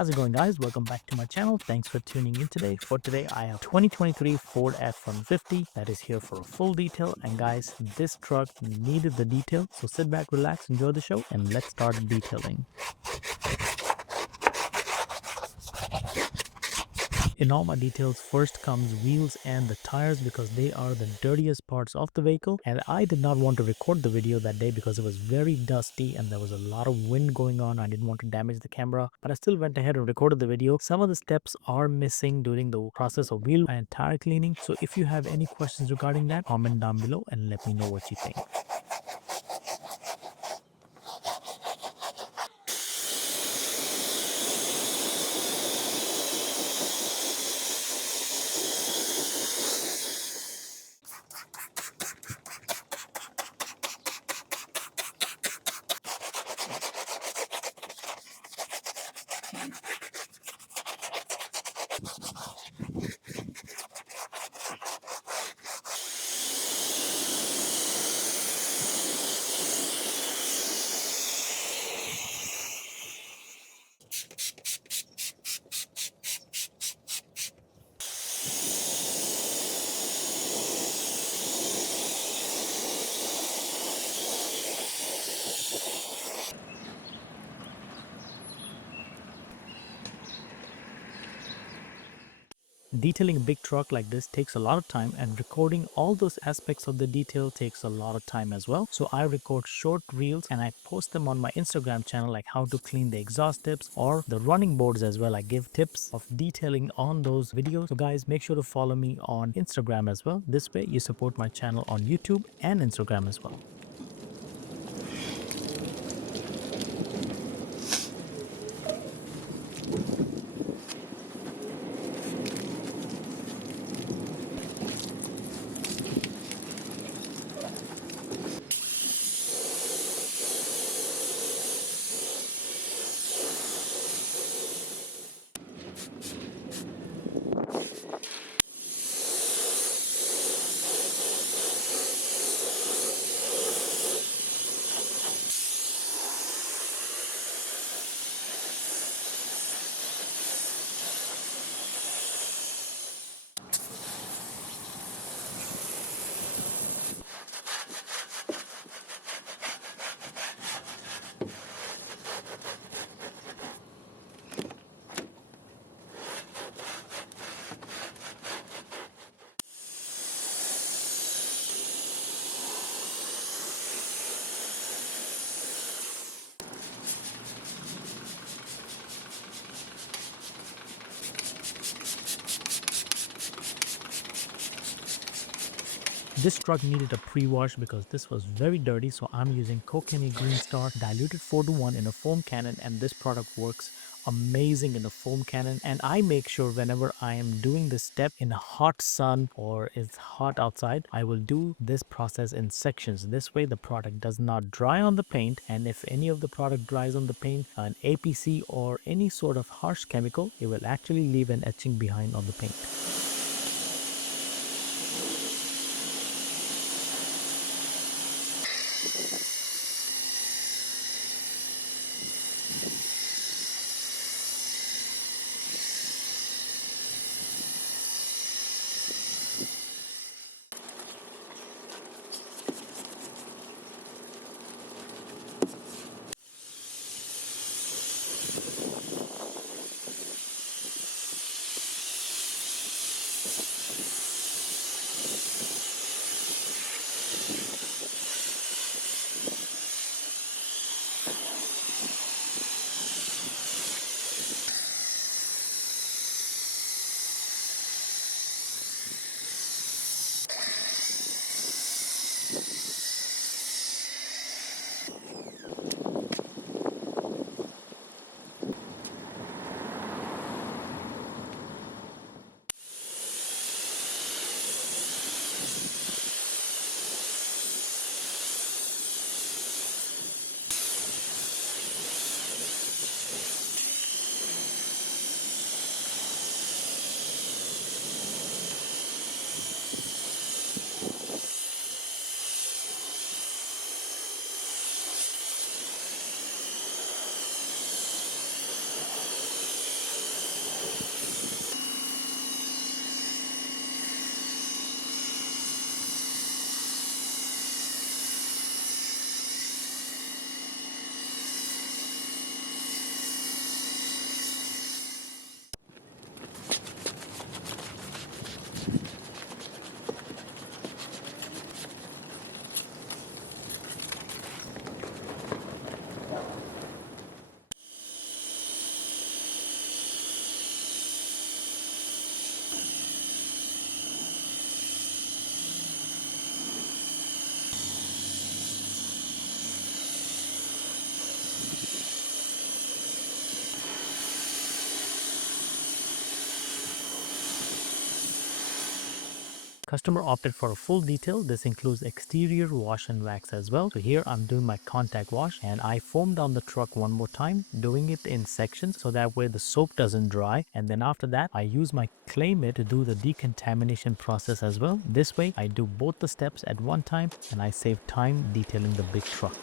How's it going, guys? Welcome back to my channel. Thanks for tuning in today. For today, I have 2023 Ford F-150 that is here for a full detail. And guys, this truck needed the detail. So sit back, relax, enjoy the show, and let's start detailing. In all my details, first comes wheels and the tires because they are the dirtiest parts of the vehicle, and I did not want to record the video that day because it was very dusty and there was a lot of wind going on. I didn't want to damage the camera, but I still went ahead and recorded the video. Some of the steps are missing during the process of wheel and tire cleaning, so if you have any questions regarding that, comment down below and let me know what you think. Detailing a big truck like this takes a lot of time, and recording all those aspects of the detail takes a lot of time as well. So I record short reels and I post them on my Instagram channel, like how to clean the exhaust tips or the running boards as well. I give tips of detailing on those videos. So guys, make sure to follow me on Instagram as well. This way you support my channel on YouTube and Instagram as well. This truck needed a pre-wash because this was very dirty, so I'm using Kokanee Green Star diluted 4:1 in a foam cannon, and this product works amazing in a foam cannon. And I make sure whenever I am doing this step in hot sun or it's hot outside, I will do this process in sections. This way the product does not dry on the paint, and if any of the product dries on the paint, an APC or any sort of harsh chemical, it will actually leave an etching behind on the paint. Customer opted for a full detail. This includes exterior wash and wax as well. So here I'm doing my contact wash, and I foam down the truck one more time, doing it in sections so that way the soap doesn't dry. And then after that, I use my clay mitt to do the decontamination process as well. This way I do both the steps at one time and I save time detailing the big truck.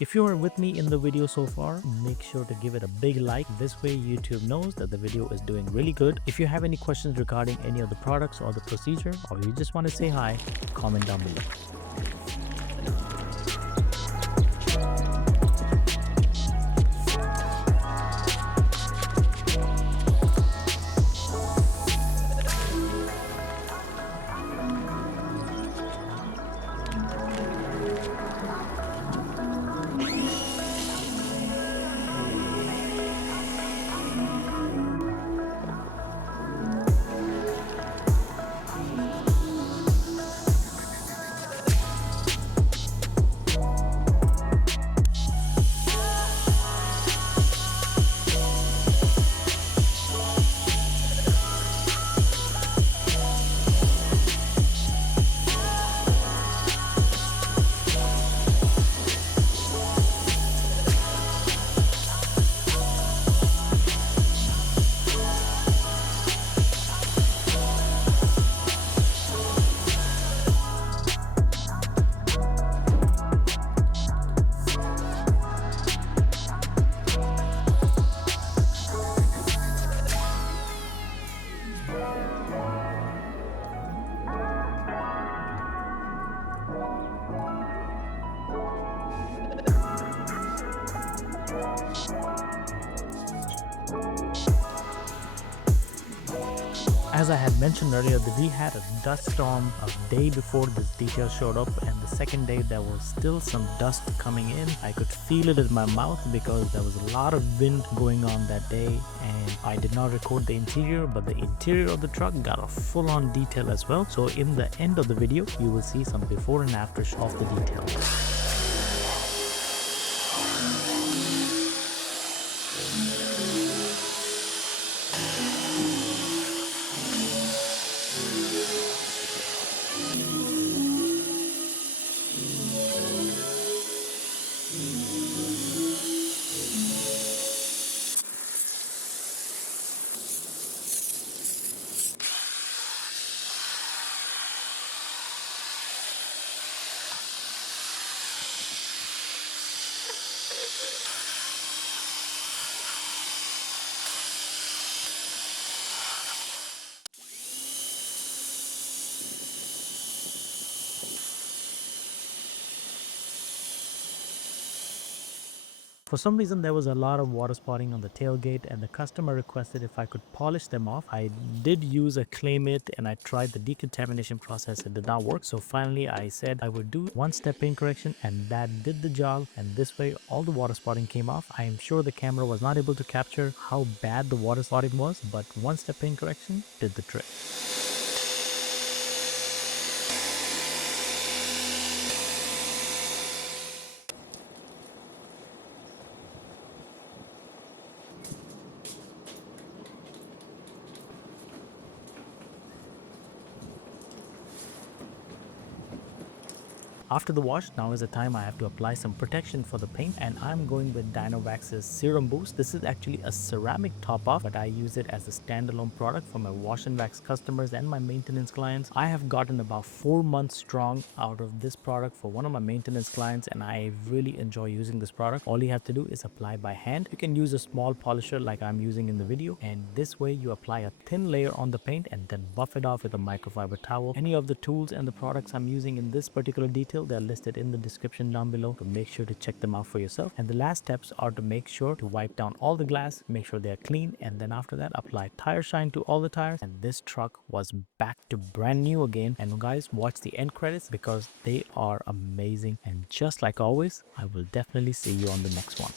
If you are with me in the video so far, make sure to give it a big like. This way YouTube knows that the video is doing really good. If you have any questions regarding any of the products or the procedure, or you just want to say hi, comment down below. As I had mentioned earlier, we had a dust storm a day before this detail showed up, and the second day there was still some dust coming in. I could feel it in my mouth because there was a lot of wind going on that day, and I did not record the interior, but the interior of the truck got a full-on detail as well. So in the end of the video, you will see some before and after of the detail. For some reason, there was a lot of water spotting on the tailgate, and the customer requested if I could polish them off. I did use a clay mitt and I tried the decontamination process. It did not work. So finally, I said I would do one-step paint correction, and that did the job. And this way, all the water spotting came off. I am sure the camera was not able to capture how bad the water spotting was, but one-step paint correction did the trick. After the wash, now is the time I have to apply some protection for the paint, and I'm going with Dinovax's Serum Boost. This is actually a ceramic top off, but I use it as a standalone product for my wash and wax customers and my maintenance clients. I have gotten about 4 months strong out of this product for one of my maintenance clients, and I really enjoy using this product. All you have to do is apply by hand. You can use a small polisher like I'm using in the video, and this way you apply a thin layer on the paint and then buff it off with a microfiber towel. Any of the tools and the products I'm using in this particular detail, they're listed in the description down below, so make sure to check them out for yourself. And the last steps are to make sure to wipe down all the glass, make sure they're clean, and then after that apply tire shine to all the tires, and this truck was back to brand new again. And guys, watch the end credits because they are amazing, and just like always, I will definitely see you on the next one.